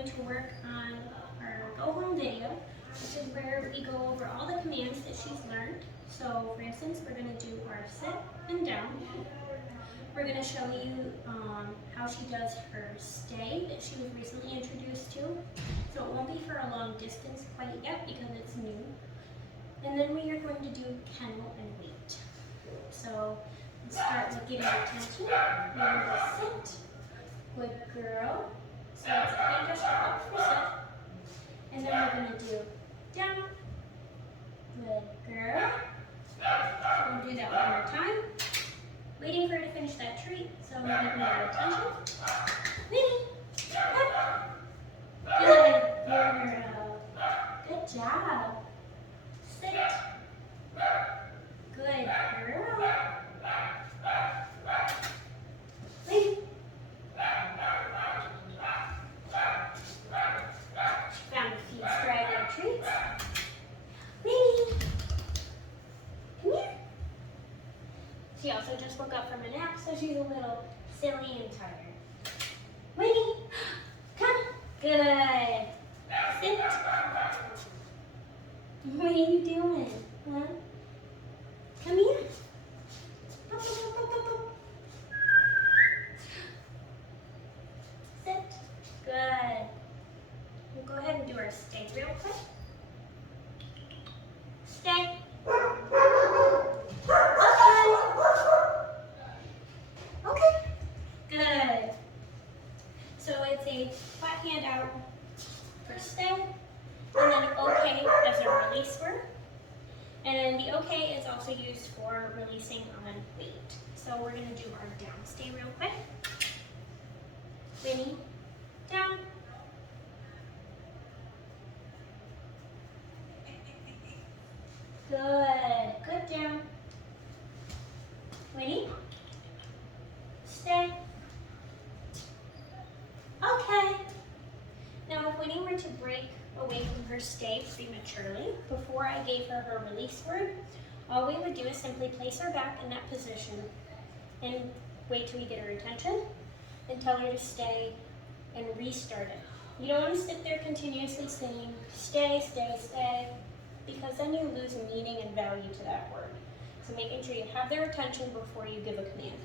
going to work on our go home video, which is where we go over all the commands that she's learned. So for instance, we're going to do our sit and down. We're going to show you how she does her stay that she was recently introduced to. So it won't be for a long distance quite yet because it's new. And then we are going to do kennel and wait. So let's start with getting attention. We're going to sit. Good girl. So it's a hand gesture up for sit. And then we're going to do down. Good girl. We'll do that one more time. Waiting for her to finish that treat, so I'm giving her attention. Winnie, come. Good girl. Good job. Sit. Good girl. Winnie. She found a few straggling treats. Winnie. Come here. She also just woke up from a nap, so she's a little silly and tired. Winnie, come. Good. Sit. What are you doing? Huh? Come here. Up, up, up, up, up, up. Sit. Good. We'll go ahead and do our stay real quick. Stay. Good. So it's a flat hand out for stay, and then okay as a release word. And the okay is also used for releasing on wait. So we're going to do our down stay real quick. Winnie, down. Good. Good down. Winnie, stay. Okay. Now if Winnie were to break away from her stay prematurely, before I gave her her release word, all we would do is simply place her back in that position and wait till we get her attention and tell her to stay and restart it. You don't want to sit there continuously saying stay, stay, stay, because then you lose meaning and value to that word. So making sure you have their attention before you give a command.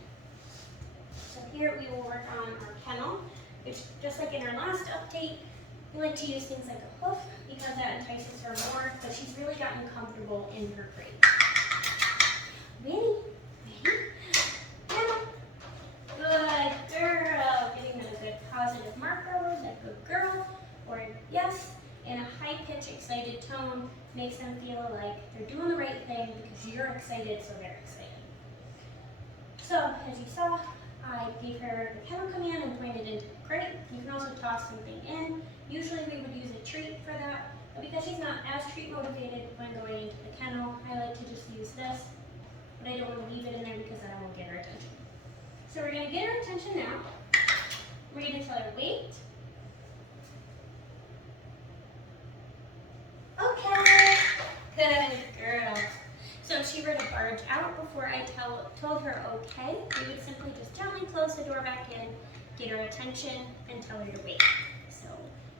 So here we will work on our kennel, which just like in our last update, we like to use things like a hoof because that entices her more, but she's really gotten comfortable in her crate. Winnie, kennel. Good girl. Giving them a good positive marker, like good girl, or yes, in a high-pitched, excited tone, makes them feel like they're doing the right thing because you're excited, so they're excited. So, as you saw, I gave her the kennel command and pointed into the crate. You can also toss something in. Usually we would use a treat for that, but because she's not as treat motivated when going into the kennel, I like to just use this, but I don't want to leave it in there because I won't get her attention. So we're going to get her attention now. We're going to tell her wait. Okay. Good girl. So if she were to barge out before I told her okay, we would simply just gently close the door back in, get her attention, and tell her to wait. So,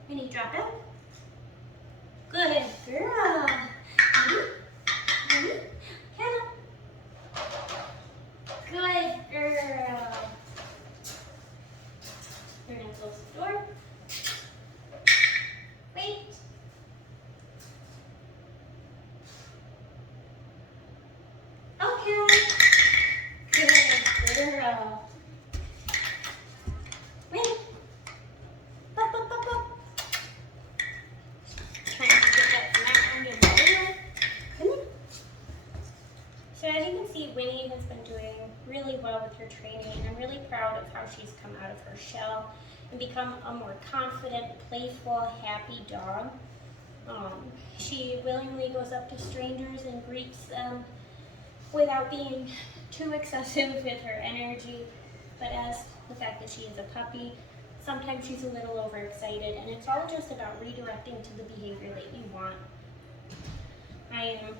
Winnie, drop out. Good girl. Winnie, kennel. Good girl. We're going to close the door. Wait. Okay. Good girl. Wait. Up, up, up, up. Trying to get that from that end of the video. Come here. So as you can see, Winnie has been doing really well with her training, and I'm really proud of how she's come out of her shell and become a more confident, playful, happy dog. She willingly goes up to strangers and greets them without being too excessive with her energy, but as the fact that she is a puppy, sometimes she's a little overexcited, and it's all just about redirecting to the behavior that you want. I am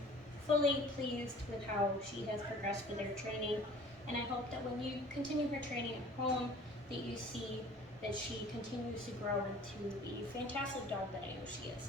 fully pleased with how she has progressed with her training, and I hope that when you continue her training at home, that you see that she continues to grow into the fantastic dog that I know she is.